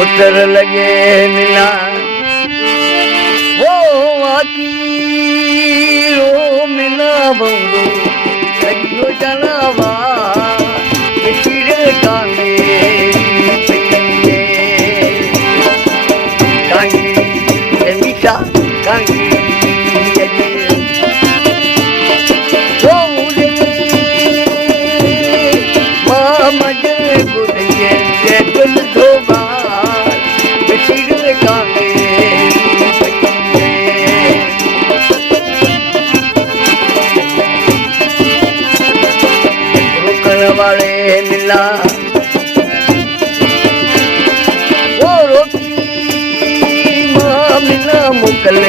उतर लगे मिला वो आकी रो मिला बंगो लगियो जनावा बिछड़े कांगे कांगे मीठा कांगे गुल धोबार बिछड़े कांगे रुकन वाले मिला वो रोटी मां मिला मुकल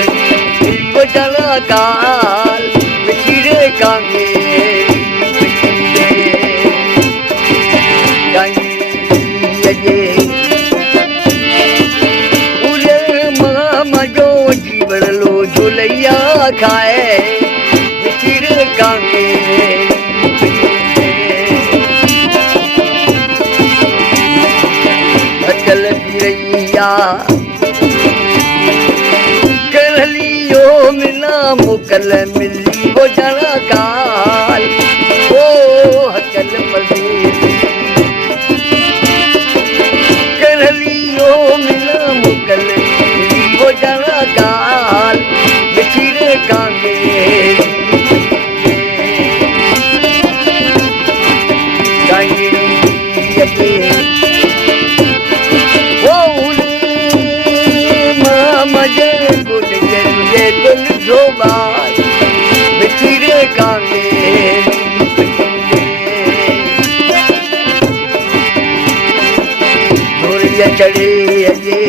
वो चला काल बिछड़े कांगे जीवड़लो झुलैया खाए बिछड़ कांगे अचल फिरैया करलियो मिला मुकल मिली वो जाना काल ओ हचल परदेस करलियो मिला मुकल मिली वो जाना काल बिछड़े कांगे वो मजे गुल गंगे गुल धोबार बिछड़े कांगे धोरिया चढ़े अजे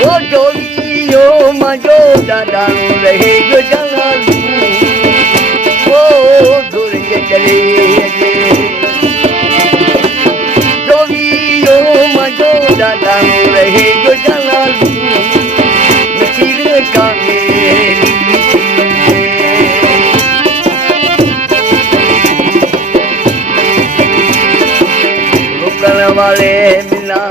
वो जोगियो मजो दादानु रहे जो जलालू वो धोरिया चढ़े अजे जोगियो मजो दादानु रहे जो जलालू बिछड़े कांगे रुकन वाले मिला